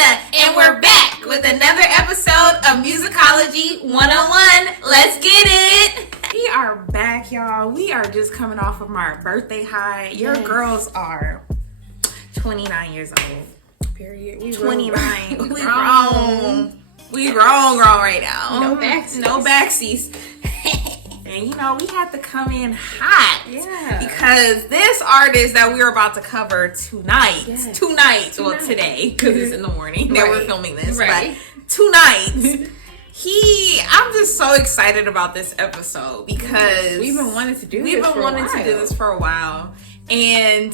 ChrystalChyna, and we're back with another episode of Musicology 101. Let's get it! We are back, y'all. We are just coming off of our birthday high. Your girls are 29 years old. Period. We 29. We grown. We grown right now. No backsies. No backsies. And you know, we had to come in hot. Yeah. Because this artist that we are about to cover tonight, well today, because it's in the morning that we're filming this, but tonight, I'm just so excited about this episode because we've been wanting to do this for a while. And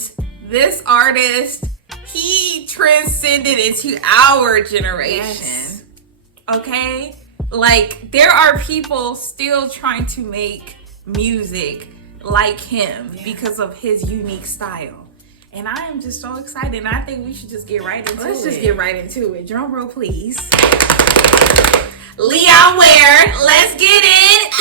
this artist, he transcended into our generation. Yes. Okay? Like, there are people still trying to make music like him because of his unique style. And I am just so excited. And I think we should just get right into it. Let's just get right into it. Drum roll, please. Leon Ware, let's get it!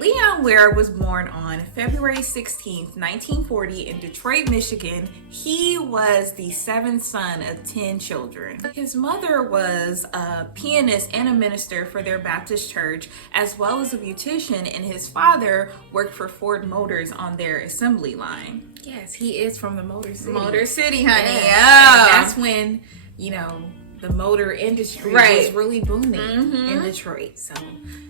Leon Ware was born on February 16th, 1940 in Detroit, Michigan. He was the seventh son of 10 children. His mother was a pianist and a minister for their Baptist church, as well as a beautician, and his father worked for Ford Motors on their assembly line. Yes, he is from the Motor City. Motor City, honey. Yes. Yeah. And that's when, you know, the motor industry was really booming in Detroit. So,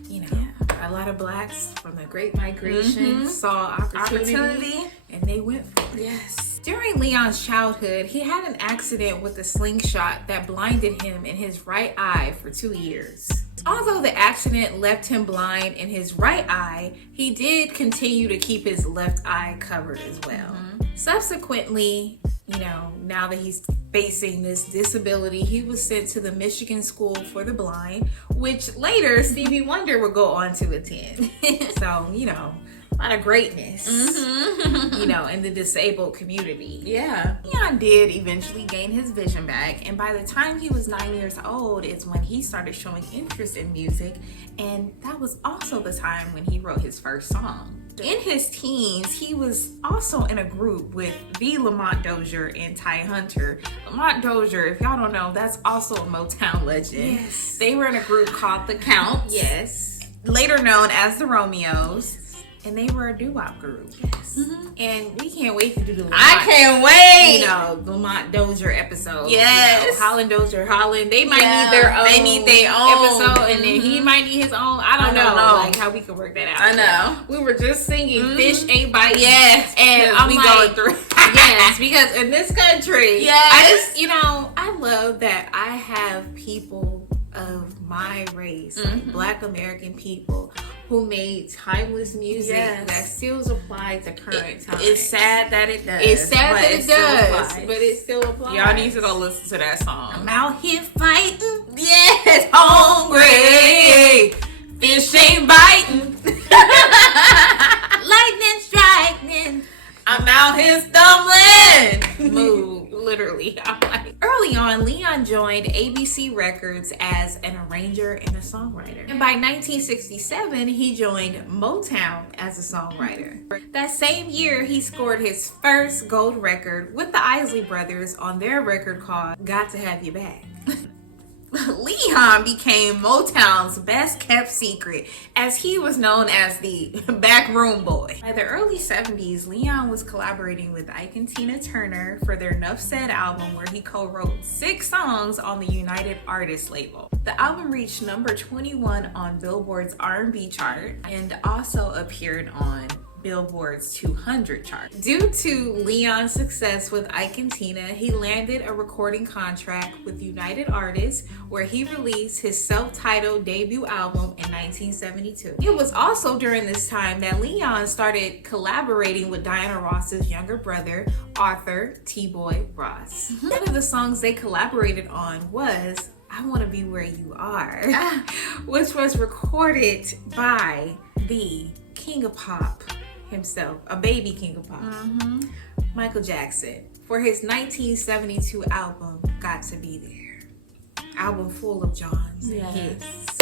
you know, a lot of blacks from the Great Migration saw opportunity and they went for it. Yes. During Leon's childhood, he had an accident with a slingshot that blinded him in his right eye for 2 years. Although the accident left him blind in his right eye, he did continue to keep his left eye covered as well. Subsequently, you know, now that he's facing this disability, he was sent to the Michigan School for the Blind, which later Stevie Wonder would go on to attend. So, you know, a lot of greatness, you know, in the disabled community. Yeah. Leon did eventually gain his vision back, and by the time he was 9 years old is when he started showing interest in music, and that was also the time when he wrote his first song. In his teens, he was also in a group with the Lamont Dozier and Ty Hunter. Lamont Dozier, if y'all don't know, that's also a Motown legend. Yes. They were in a group called The Counts. Yes. Later known as the Romeos. And they were a doo-wop group. Yes. And we can't wait to do the Lamont, I can't wait. you know, the Lamont Dozier episode. Yes. You know, Holland Dozier, Holland. They might need their own. They need their own episode, and then he might need his own. I don't know, like how we can work that out. I know. We were just singing "Fish Ain't Biting." Yes. and I'm we like, going through. yes, because in this country, Yes. I just, you know, I love that I have people of my race, like Black American people, who made timeless music that still applies to current times. It's sad that it does. It's sad that it does, but it still applies. Y'all need to go listen to that song. I'm out here fighting. Yes, hungry. Fish ain't biting. Lightning striking. I'm out here stumbling. Move, literally. I'm like, early on, Leon joined ABC Records as an arranger and a songwriter. And by 1967, he joined Motown as a songwriter. That same year, he scored his first gold record with the Isley Brothers on their record called Got to Have You Back. Leon became Motown's best kept secret, as he was known as the backroom boy. By the early 70s, Leon was collaborating with Ike and Tina Turner for their Nuff Said album, where he co-wrote 6 songs on the United Artists label. The album reached number 21 on Billboard's R&B chart and also appeared on Billboard's 200 chart. Due to Leon's success with Ike and Tina, he landed a recording contract with United Artists, where he released his self-titled debut album in 1972. It was also during this time that Leon started collaborating with Diana Ross's younger brother, Arthur T-Boy Ross. One of the songs they collaborated on was I Want to Be Where You Are, which was recorded by the King of Pop himself, a baby King of Pop, Michael Jackson, for his 1972 album, Got to Be There. Album full of Johns and hits.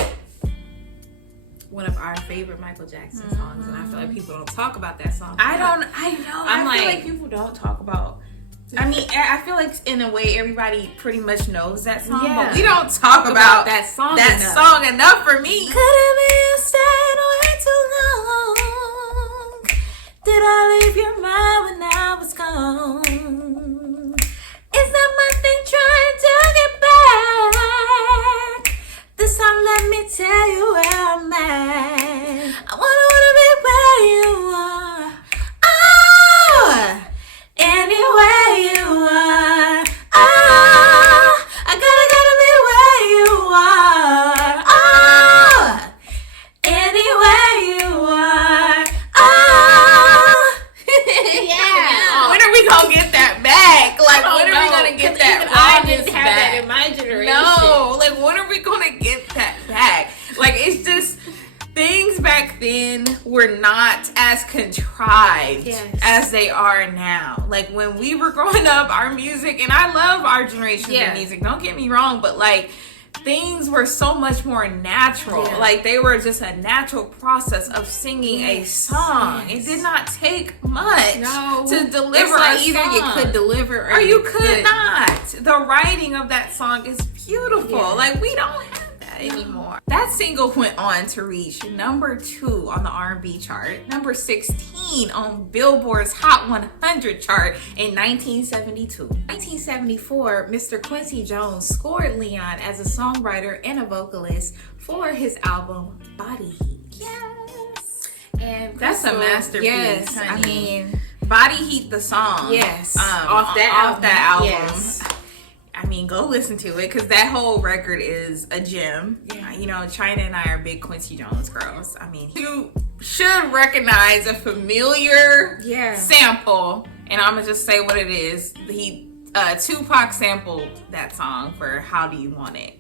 One of our favorite Michael Jackson songs, and I feel like people don't talk about that song. I know. I feel like like people don't talk about I mean, I feel like in a way everybody pretty much knows that song, Yeah. but we don't talk about that song enough for me. Could've been staying away too long. Did I leave your mind when I was gone? It's not my thing trying to get back. This time let me tell you where I'm at. I wanna be where you are. Oh, anywhere you are. Oh, I gotta be where you are. Oh, anywhere you are. Oh, Yeah. When are we gonna get that back? Like, when are we gonna get that I rawness didn't have back? that in my generation. No, like, when are we gonna get that back? Like, it's just things back then were not as contrived as they are now. Like, when we were growing up, our music, and I love our generation of music, don't get me wrong, but like, things were so much more natural. Like, they were just a natural process of singing a song. It did not take much to deliver it's like a either song. you could deliver or you could not. The writing of that song is beautiful. Like, we don't have that anymore. That single went on to reach number 2 on the R&B chart, number 16 on Billboard's Hot 100 chart in 1972. 1974, Mr. Quincy Jones scored Leon as a songwriter and a vocalist for his album Body Heat. Yes. And that's a masterpiece. Yes, honey. I mean, Body Heat, the song. Yes. Off that album. Yes. I mean, go listen to it because that whole record is a gem. Yeah. You know, Chyna and I are big Quincy Jones girls. I mean, you should recognize a familiar sample, and I'm gonna just say what it is. Tupac sampled that song for "How Do You Want It."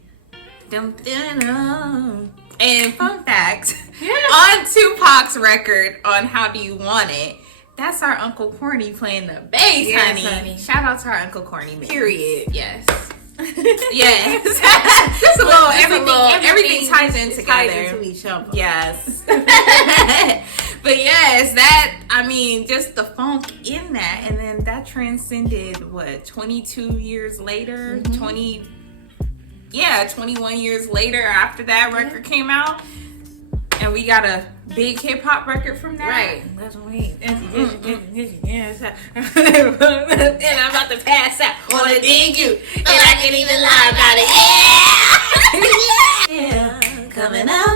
Dum, dum, dum. And fun fact, on Tupac's record on "How Do You Want It," that's our Uncle Corny playing the bass, honey. Shout out to our Uncle Corny, man. Period. Yes. Yes. Just a little everything ties in together. Ties into each other. Yes. But yes, that, I mean, just the funk in that, and then that transcended 22 years later, 21 years later after that record came out. And we got a big hip hop record from that. Right. That's right. And I'm about to pass out. Wanna dig you, and I can't even lie about it. Yeah. Coming out,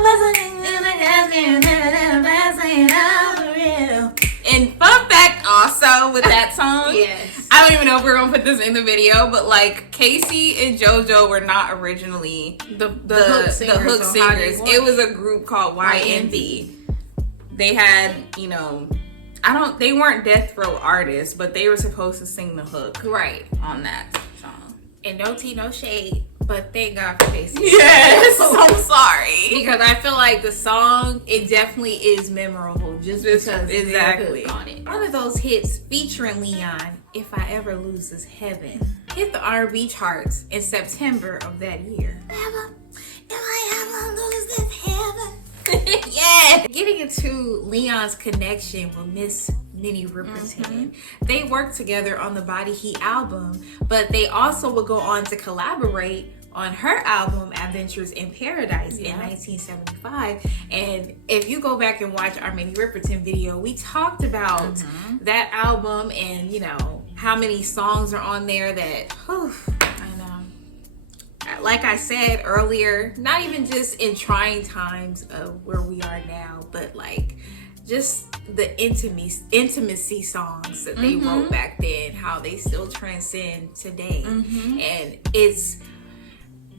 and fun fact also with that song, yes. I don't even know if we're gonna put this in the video, but like Casey and JoJo were not originally the hook singers. It was a group called YNV. They had, you know, they weren't death row artists, but they were supposed to sing the hook on that song. And no tea, no shade, but thank God for Casey. Yes, I'm sorry. Because I feel like the song, it definitely is memorable just because exactly on it. One of those hits featuring Leon, If I Ever Lose This Heaven, hit the R&B charts in September of that year. If I ever lose this heaven. Yeah. Getting into Leon's connection with Miss Minnie Riperton, they worked together on the Body Heat album, but they also would go on to collaborate on her album Adventures in Paradise in 1975. And if you go back and watch our Minnie Riperton video, we talked about that album and, you know, how many songs are on there that, like I said earlier, not even just in trying times of where we are now, but like just the intimacy songs that they wrote back then, how they still transcend today. And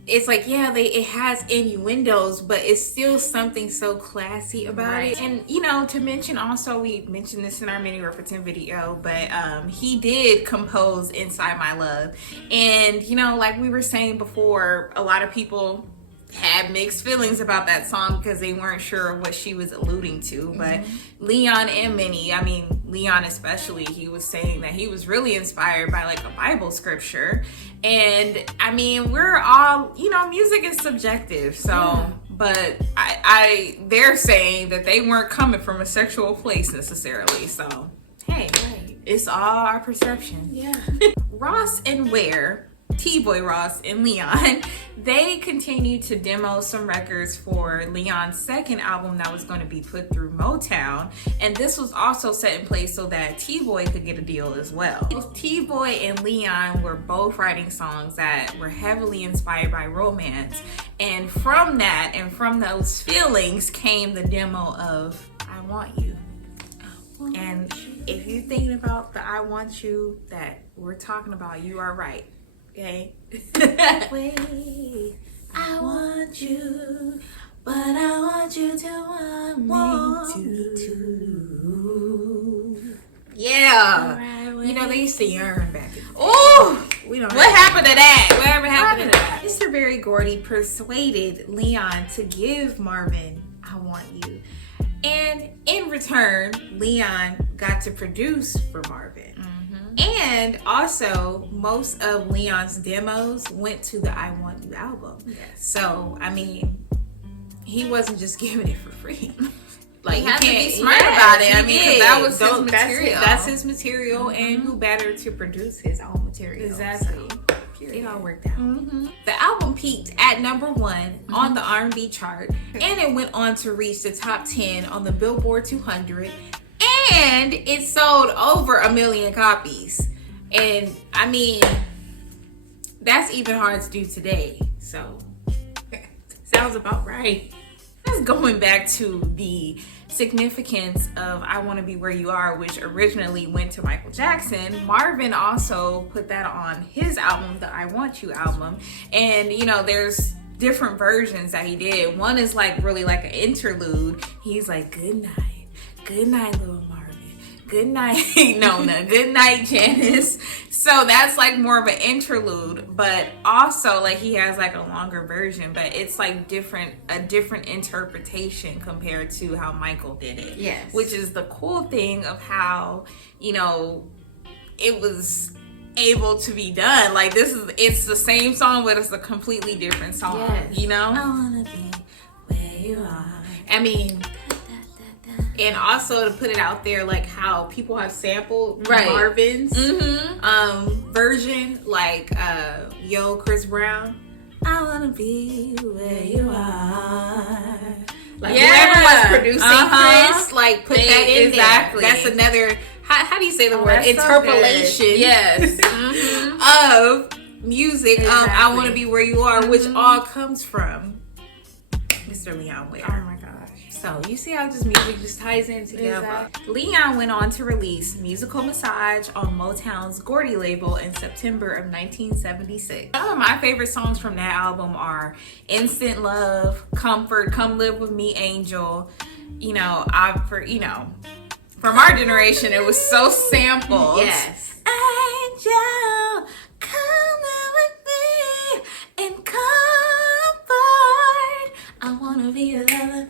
it's like, it has innuendos, but it's still something so classy about it. And, you know, to mention also, we mentioned this in our Minnie Riperton video, but he did compose Inside My Love. And, you know, like we were saying before, a lot of people had mixed feelings about that song because they weren't sure what she was alluding to. But Leon and Minnie, I mean, Leon especially, he was saying that he was really inspired by like a Bible scripture. And I mean, we're all, you know, music is subjective. So, but they're saying that they weren't coming from a sexual place necessarily. So, hey, It's all our perception. Yeah. Ross and Ware, T-Boy Ross and Leon, they continued to demo some records for Leon's second album that was going to be put through Motown, and this was also set in place so that T-Boy could get a deal as well. T-Boy and Leon were both writing songs that were heavily inspired by romance, and from that and from those feelings came the demo of I Want You. And if you're thinking about the I Want You that we're talking about, you are right. Okay? Wait, I want you, but I want you to want me too. Yeah. You know, they used to yearn back in the day. Oh! What happened to that? Whatever happened to that? Mr. Berry Gordy persuaded Leon to give Marvin I Want You. And in return, Leon got to produce for Marvin. And also, most of Leon's demos went to the I Want You album. Yes. So, I mean, he wasn't just giving it for free. Like, you can't be smart about it. I mean, because that was his material. That's his material, and who better to produce his own material? Exactly. So, it all worked out. The album peaked at number 1 on the R&B chart, and it went on to reach the top 10 on the Billboard 200. And it sold over 1 million copies. And I mean, that's even hard to do today. So, sounds about right. Just going back to the significance of I Want to Be Where You Are, which originally went to Michael Jackson, Marvin also put that on his album, the I Want You album. And, you know, there's different versions that he did. One is like really like an interlude. He's like, good night, little Marvin. Good night, Nona. Good night, Janice. So that's like more of an interlude, but also like he has like a longer version, but it's like a different interpretation compared to how Michael did it. Yes. Which is the cool thing of how, you know, it was able to be done. Like it's the same song, but it's a completely different song. Yes. You know? I wanna be where you are. I mean, and also to put it out there, like how people have sampled Marvin's version, like Yo, Chris Brown. I wanna be where you are. Like whoever was producing Chris, like put that in there. That's another. How do you say the word? Interpolation. So yes. Of music. I wanna be where you are, which all comes from Mr. Leon Ware. Oh my gosh. So you see how just music just ties in together. Exactly. Leon went on to release Musical Massage on Motown's Gordy label in September of 1976. Some of my favorite songs from that album are Instant Love, Comfort, Come Live With Me, Angel. You know, from our generation, it was so sampled. Yes. Angel, come live with me in comfort. I wanna be your lover.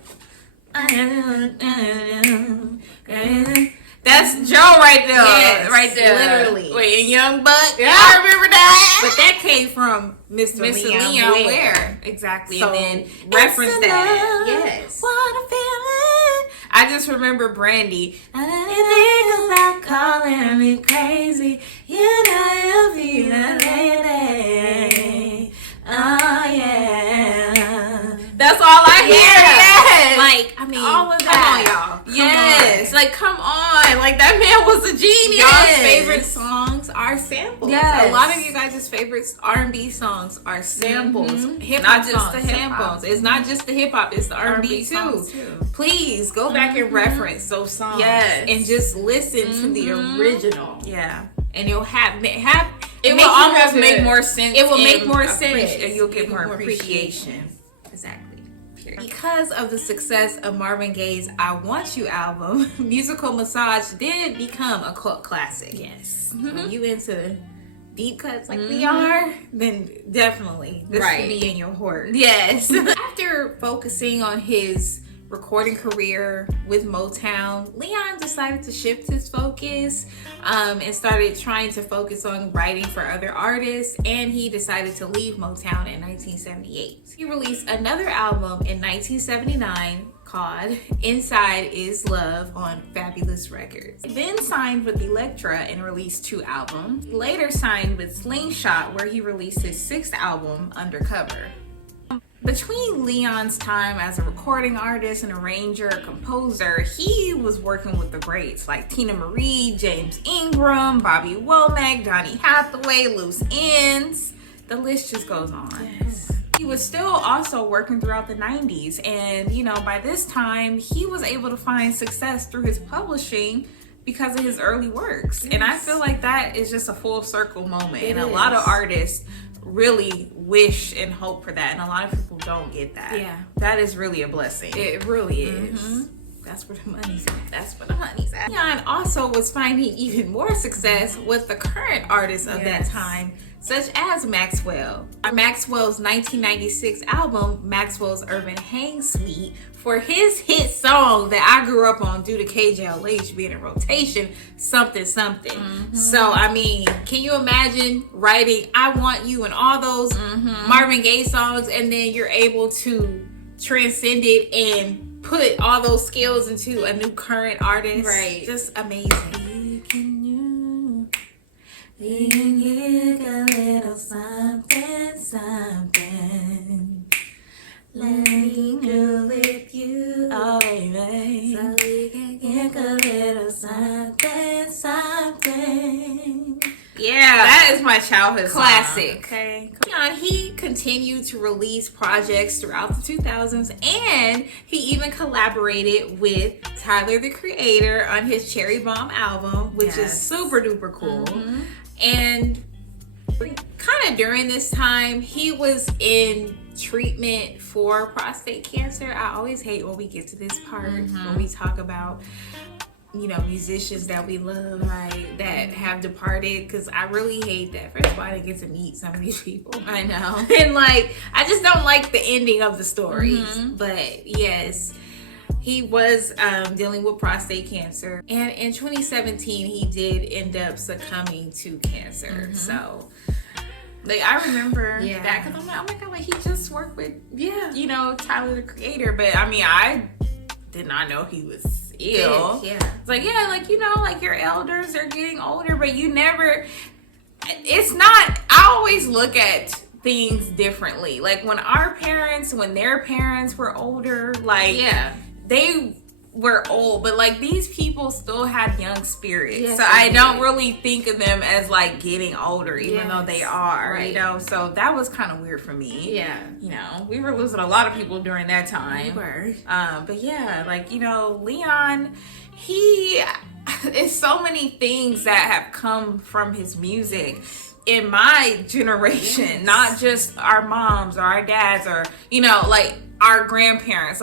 That's Joe right there. Yes, right there. Literally. Wait, and Young Buck. Yeah, I remember that. But that came from Mr. Leon Ware. Exactly. So, and then reference that. Yes. What a feeling. I just remember Brandy. You think about calling me crazy. You know you'll be the lady. Oh, yeah. That's all I hear. Yes. Like, I mean, all of that. Come on, y'all. Yes. Like, come on. Like, that man was a genius. Y'all's favorite songs are samples. Yes. A lot of you guys' favorite R&B songs are samples. Hip-hop not just the samples. It's not just the hip-hop. It's the R&B too. Please, go back and reference those songs. Yes. And just listen to the original. Yeah. And you'll it will almost make more sense. It will make more sense. And you'll get more appreciation. Exactly. Because of the success of Marvin Gaye's I Want You album, Musical Massage did become a cult classic. Yes. When you into deep cuts like we are, then definitely this will be in your heart. Yes. After focusing on his recording career with Motown, Leon decided to shift his focus and started trying to focus on writing for other artists, and he decided to leave Motown in 1978. He released another album in 1979 called Inside Is Love on Fabulous Records. Then signed with Elektra and released 2 albums. Later signed with Slingshot, where he released his 6th album, Undercover. Between Leon's time as a recording artist and arranger, composer, he was working with the greats like Tina Marie, James Ingram, Bobby Womack, Donny Hathaway, Loose Ends. The list just goes on. Yes. He was still also working throughout the 90s, and by this time he was able to find success through his publishing because of his early works. Yes. And I feel like that is just a full circle moment. It and a is. lot of artists really wish and hope for that, and a lot of people don't get that. Yeah. That is really a blessing. It really is. Mm-hmm. That's where the money's at. That's where the honey's at. Leon also was finding even more success with the current artists of that time, such as Maxwell. Maxwell's 1996 album, Maxwell's Urban Hang Suite, for his hit song that I grew up on due to KJLH being in rotation, Something Something. Mm-hmm. So, I mean, can you imagine writing I Want You and all those Marvin Gaye songs, and then you're able to transcend it and put all those skills into a new current artist? Right. Just amazing. We can get a little something, something. Let me go with you, oh baby. So we can get a little something, something. Yeah, that is my childhood Classic. song. Okay. He continued to release projects throughout the 2000s, and he even collaborated with Tyler the Creator on his Cherry Bomb album, which is super duper cool. And kind of during this time, he was in treatment for prostate cancer. I always hate when we get to this part when we talk about musicians that we love, right, that have departed, because I really hate that. First of all, I didn't get to meet some of these people. I know. And I just don't like the ending of the stories. But yes, he was dealing with prostate cancer, and in 2017 he did end up succumbing to cancer. So I remember that, because I'm like, oh my god, he just worked with Tyler the Creator. But I mean, I did not know he was ill. It's your elders are getting older, but you never, it's not, I always look at things differently. Like when their parents were older, they were old, but these people still had young spirits. Yes, so I don't really think of them as getting older, even though they are, right. So that was kind of weird for me. Yeah. We were losing a lot of people during that time. We were. But yeah, Leon, he is so many things that have come from his music in my generation, not just our moms or our dads or, our grandparents.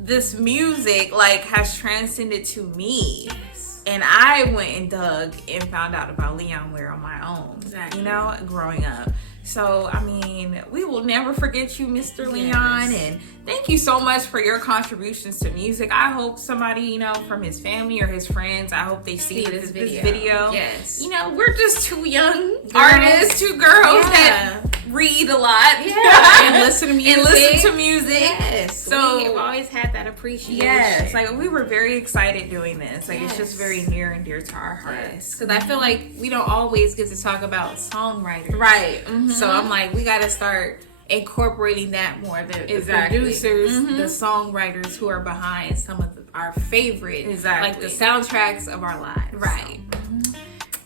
This music has transcended to me. Yes. And I went and dug and found out about Leon Ware on my own, Exactly. Growing up. So, I mean, we will never forget you, Mr. Leon. And thank you so much for your contributions to music. I hope somebody, from his family or his friends, I hope they see this video. Yes. We're just two young artists, two girls that read a lot. And listen to music. Yes. So we've always had that appreciation. Yes. We were very excited doing this. It's just very near and dear to our hearts. Because I feel like we don't always get to talk about songwriters. Right. So I'm we got to start incorporating that more. The producers, the songwriters who are behind some of our favorite, the soundtracks of our lives. Right.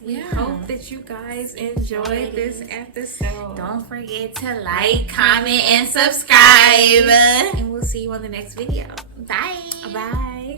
We hope that you guys enjoyed this episode. Don't forget to like, comment, and subscribe. And we'll see you on the next video. Bye. Bye.